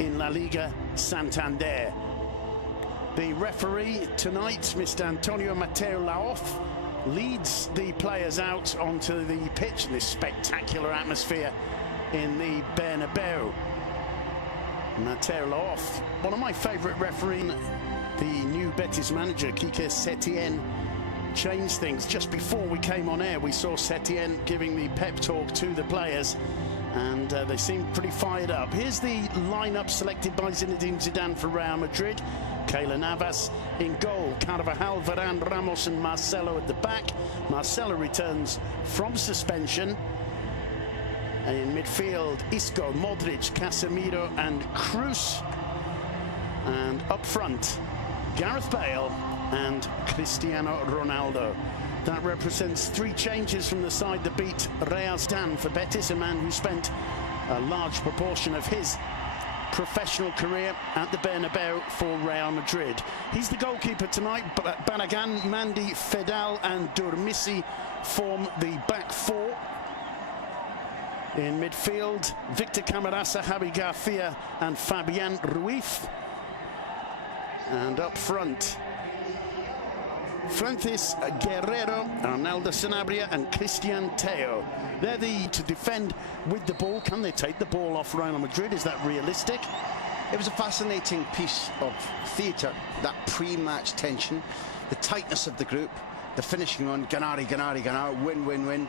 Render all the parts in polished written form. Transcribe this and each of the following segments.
in La Liga Santander. The referee tonight, Mr. Antonio Mateo Laoz, leads the players out onto the pitch in this spectacular atmosphere in the Bernabeu. Mateo Laoz, one of my favourite referees. The new Betis manager, Quique Setién, changed things. Just before we came on air, we saw Setién giving the pep talk to the players, and they seemed pretty fired up. Here's the lineup selected by Zinedine Zidane for Real Madrid. Keylor Navas in goal, Carvajal, Varane, Ramos and Marcelo at the back. Marcelo returns from suspension. And in midfield, Isco, Modric, Casemiro and Kroos. And up front, Gareth Bale and Cristiano Ronaldo. That represents 3 changes from the side that beat Real Zidane for Betis, a man who spent a large proportion of his professional career at the Bernabeu for Real Madrid. He's the goalkeeper tonight. Banagan, Mandi, Fedal and Durmisi form the back 4. In midfield, Victor Camarasa, Javi Garcia and Fabian Ruiz. And up front, Francis Guerrero, Arnaldo Sanabria and Christian Teo. They're to defend with the ball. Can they take the ball off Real Madrid? Is that realistic? It was a fascinating piece of theatre, that pre-match tension, the tightness of the group, the finishing on Ganari, win, win, win.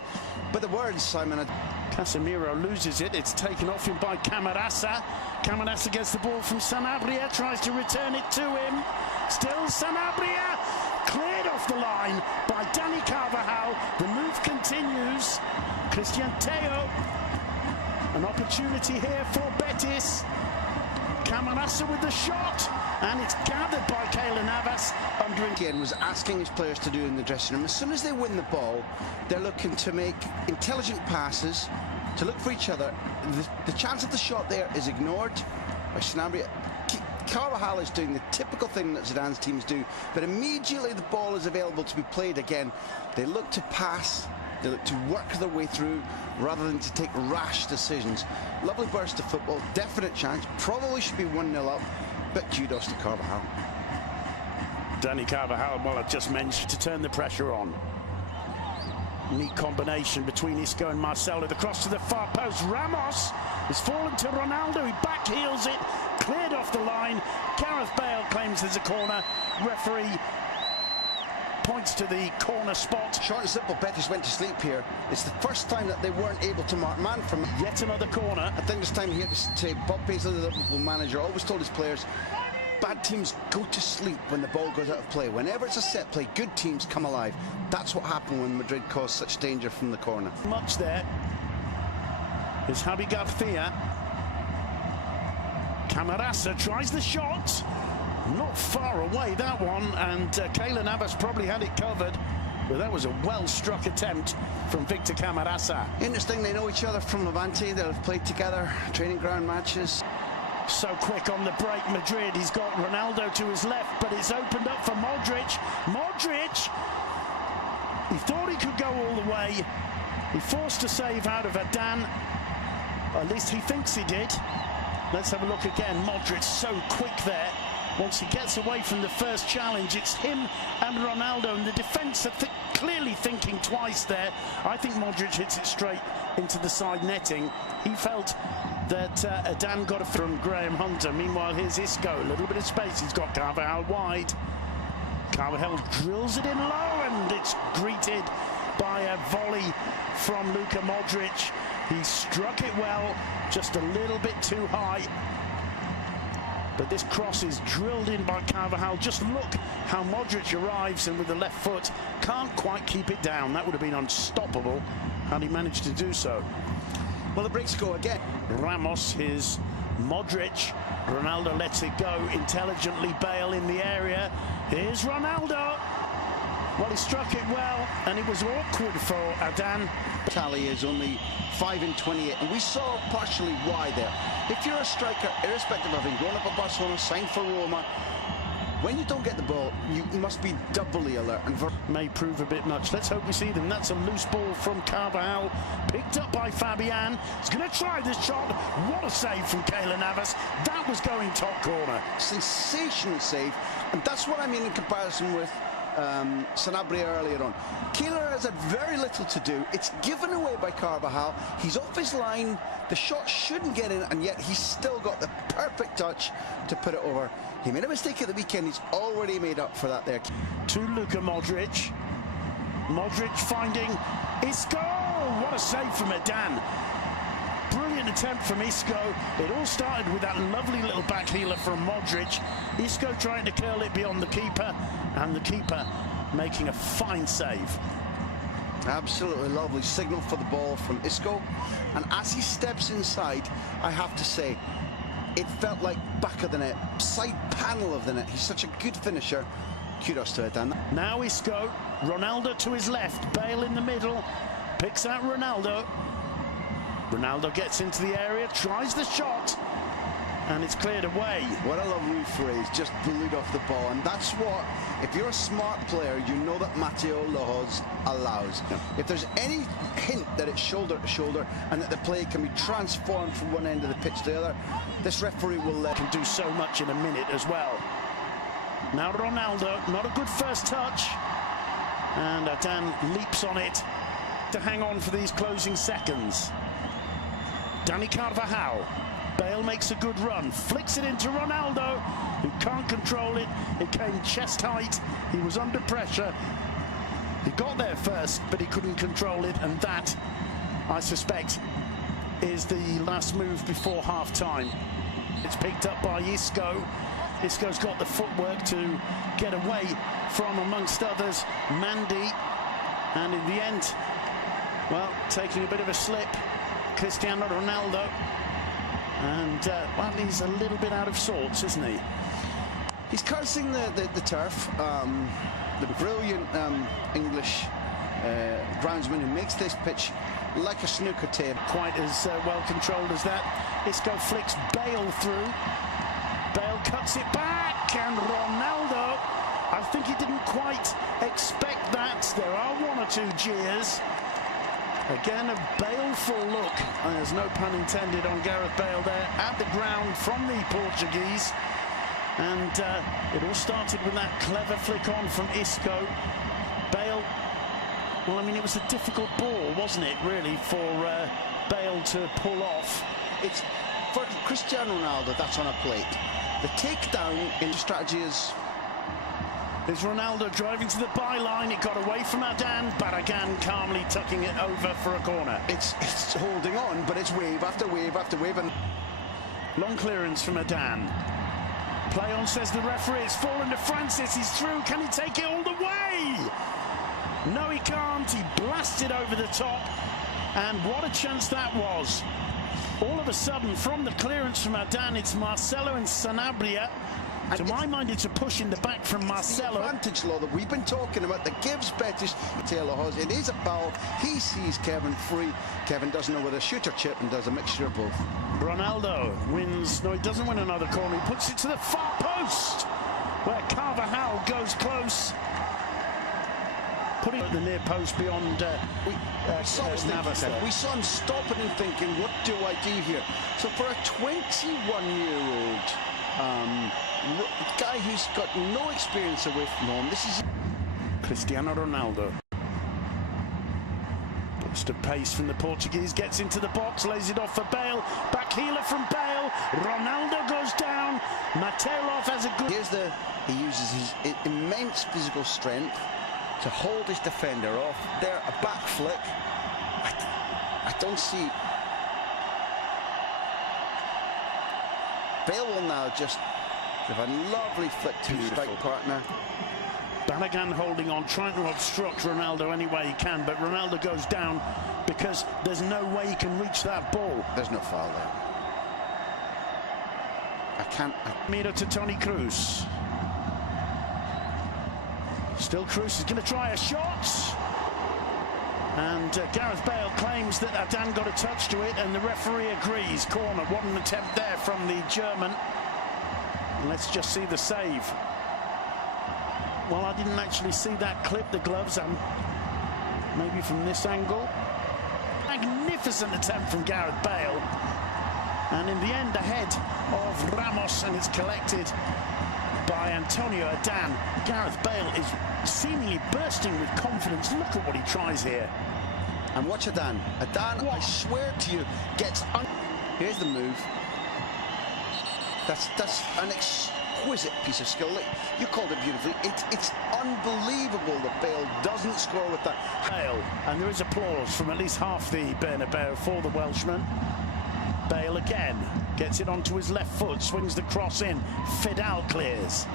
But the words, Simon... Casemiro loses it. It's taken off him by Camarasa. Camarasa gets the ball from Sanabria, tries to return it to him. Still Sanabria, cleared off the line by Dani Carvajal. The move continues. Christian Teo, an opportunity here for Betis. Camarasa with the shot, and it's gathered by Keylor Navas. Again, was asking his players to do in the dressing room. As soon as they win the ball, they're looking to make intelligent passes, to look for each other. The chance of the shot there is ignored by Sanabria. Carvajal is doing the typical thing that Zidane's teams do, but immediately the ball is available to be played again, they look to pass, they look to work their way through rather than to take rash decisions. Lovely burst of football, definite chance, probably should be 1-0 up, but kudos to Carvajal. Dani Carvajal, well, I've just mentioned, to turn the pressure on. Neat combination between Isco and Marcelo. The cross to the far post. Ramos has fallen to Ronaldo. He backheels it, cleared off the line. Gareth Bale claims there's a corner. Referee points to the corner spot. Short and simple, Betis went to sleep here. It's the first time that they weren't able to mark man from yet another corner. I think this time here to say Bob Paisley, the Liverpool manager, always told his players, bad teams go to sleep when the ball goes out of play. Whenever it's a set play, good teams come alive. That's what happened when Madrid caused such danger from the corner. Much there. Here's Javi Garcia. Camarasa tries the shot. Not far away, that one. And Keylor Navas probably had it covered. But that was a well-struck attempt from Victor Camarasa. Interesting, they know each other from Levante. They'll have played together, training ground matches. So quick on the break, Madrid. He's got Ronaldo to his left, but it's opened up for Modric. Modric, he thought he could go all the way. He forced a save out of Adan. At least he thinks he did. Let's have a look again. Modric so quick there. Once he gets away from the first challenge, it's him and Ronaldo, and the defence are clearly thinking twice there. I think Modric hits it straight into the side netting. He felt that Adan got it from Graham Hunter. Meanwhile, here's Isco. A little bit of space. He's got Carvajal wide. Carvajal drills it in low, and it's greeted by a volley from Luka Modric. He struck it well, just a little bit too high. But this cross is drilled in by Carvajal. Just look how Modric arrives, and with the left foot can't quite keep it down. That would have been unstoppable had he managed to do so. Well, the breaks go again. Ramos, his Modric. Ronaldo lets it go intelligently. Bale in the area. Here's Ronaldo. Well, he struck it well, and it was awkward for Adan. Tally is only 5 in 28, and we saw partially why there. If you're a striker, irrespective of having grown up at Barcelona, signed for Roma, when you don't get the ball, you must be doubly alert. And may prove a bit much. Let's hope we see them. That's a loose ball from Carvajal, picked up by Fabian. He's going to try this shot. What a save from Keylor Navas. That was going top corner. Sensational save, and that's what I mean in comparison with Sanabria earlier on. Keylor has had very little to do. It's given away by Carvajal. He's off his line. The shot shouldn't get in, and yet he's still got the perfect touch to put it over. He made a mistake at the weekend. He's already made up for that there. To Luka Modric. Modric finding Isco. What a save from Adan. Brilliant attempt from Isco. It all started with that lovely little back heeler from Modric. Isco trying to curl it beyond the keeper, and the keeper making a fine save. Absolutely lovely signal for the ball from Isco. And as he steps inside, I have to say, it felt like back of the net, side panel of the net. He's such a good finisher. Kudos to Adan. Now Isco, Ronaldo to his left, Bale in the middle, picks out Ronaldo. Ronaldo gets into the area, tries the shot, and it's cleared away. What a lovely phrase, just bullied off the ball. And that's what, if you're a smart player, you know that Mateo Lahoz allows. Yeah. If there's any hint that it's shoulder to shoulder and that the play can be transformed from one end of the pitch to the other, this referee will can do so much in a minute as well. Now Ronaldo, not a good first touch, and Adan leaps on it to hang on for these closing seconds. Dani Carvajal. Bale makes a good run, flicks it into Ronaldo, who can't control it. It came chest height. He was under pressure. He got there first, but he couldn't control it, and that, I suspect, is the last move before half-time. It's picked up by Isco. Isco's got the footwork to get away from, amongst others, Mandy. And in the end, well, taking a bit of a slip, Cristiano Ronaldo. And, well, he's a little bit out of sorts, isn't he? He's cursing the turf. The brilliant English groundsman who makes this pitch like a snooker table. Quite as well controlled as that. Isco flicks Bale through. Bale cuts it back, and Ronaldo, I think he didn't quite expect that. There are one or two jeers. Again, a baleful look, there's no pun intended on Gareth Bale there, at the ground from the Portuguese. And it all started with that clever flick on from Isco. Bale, well, I mean, it was a difficult ball, wasn't it, really, for Bale to pull off. It's, for Cristiano Ronaldo, that's on a plate. The takedown in strategy is... There's Ronaldo driving to the byline. It got away from Adan. Barragan calmly tucking it over for a corner. It's holding on, but it's wave after wave after wave. And long clearance from Adan. Play on, says the referee. It's fallen to Francis. He's through. Can he take it all the way? No, he can't. He blasted over the top. And what a chance that was. All of a sudden, from the clearance from Adan, it's Marcelo and Sanabria. To my mind, it's a push in the back from Marcelo. The advantage law that we've been talking about that gives Betis Taylor Hawes. It is a foul. He sees Kevin free. Kevin doesn't know whether to shoot or chip and does a mixture of both. Ronaldo wins. No, he doesn't win another corner. He puts it to the far post, where Carvajal goes close. Putting it at the near post beyond Navas. We saw him stopping and thinking, what do I do here? So for a 21-year-old guy who's got no experience away from home, this is Cristiano Ronaldo. Burst of pace from the Portuguese, gets into the box, lays it off for Bale. Back heeler from Bale. Ronaldo goes down. Mateos has a good... He uses his immense physical strength to hold his defender off. There, a back flick. I don't see... Bale will now just give a lovely flick to his strike partner. Barragan holding on, trying to obstruct Ronaldo any way he can, but Ronaldo goes down because there's no way he can reach that ball. There's no foul there. Miro to Toni Kroos. Still Kroos is going to try a shot. And Gareth Bale claims that Adan got a touch to it, and the referee agrees. Corner, what an attempt there from the German. And let's just see the save. Well, I didn't actually see that clip, the gloves, maybe from this angle. Magnificent attempt from Gareth Bale. And in the end, ahead of Ramos, and it's collected by Antonio Adan. Gareth Bale is seemingly bursting with confidence. Look at what he tries here. And watch Adan. Adan, I swear to you, gets... Here's the move. That's an exquisite piece of skill. You called it beautifully. It's unbelievable that Bale doesn't score with that. Bale, and there is applause from at least half the Bernabeu for the Welshman. Bale again gets it onto his left foot, swings the cross in. Fidal clears.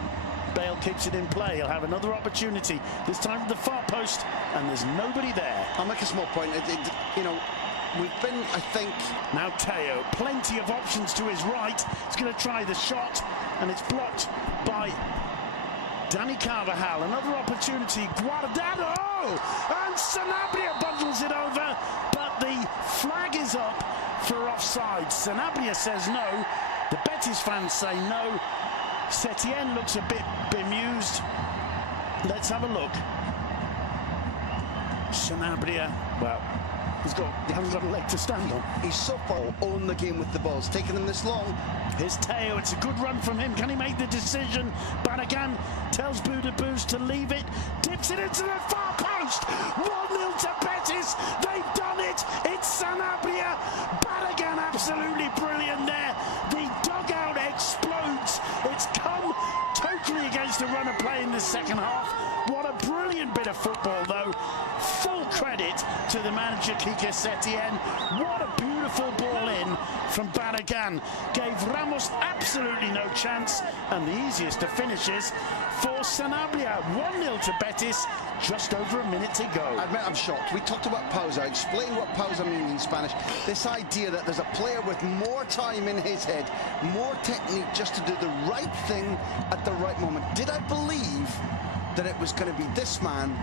Bale keeps it in play. He'll have another opportunity, this time at the far post, and there's nobody there. I'll make a small point. You know, we've been, I think... Now Teo, plenty of options to his right. He's going to try the shot, and it's blocked by Dani Carvajal. Another opportunity. Guardado! And Sanabria bundles it over, but the flag is up for offside. Sanabria says no. The Betis fans say no. Setien looks a bit bemused. Let's have a look. Sanabria, well, he hasn't got a leg to stand on. He's so far owned the game with the ball. It's taken him this long. Here's Teo. It's a good run from him. Can he make the decision? Barragan tells Budabus to leave it. Dips it into the far post. 1-0 to Betis. They've done it. It's Sanabria. Barragan absolutely brilliant there. The dugout explodes. It's come totally against the run of play in the second half. What a brilliant bit of football, though. Full credit to the manager, Quique Setien. What a beautiful ball in from Barragan. Gave Ramos absolutely no chance, and the easiest of finishes for Sanabria. 1-0 to Betis, just over a minute to go. I admit I'm shocked. We talked about pausa. I explained what pausa means in Spanish. This idea that there's a player with more time in his head, more technique just to do the right thing at the right moment. Did I believe that it was going to be this man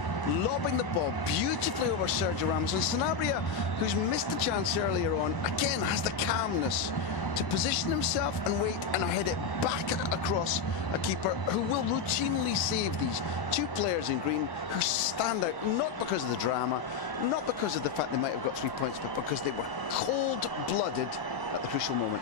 lobbing the ball beautifully over Sergio Ramos? And Sanabria, who's missed the chance earlier on, again has the calmness to position himself and wait and head it back across a keeper who will routinely save these. Two players in green who stand out, not because of the drama, not because of the fact they might have got 3 points, but because they were cold-blooded at the crucial moment.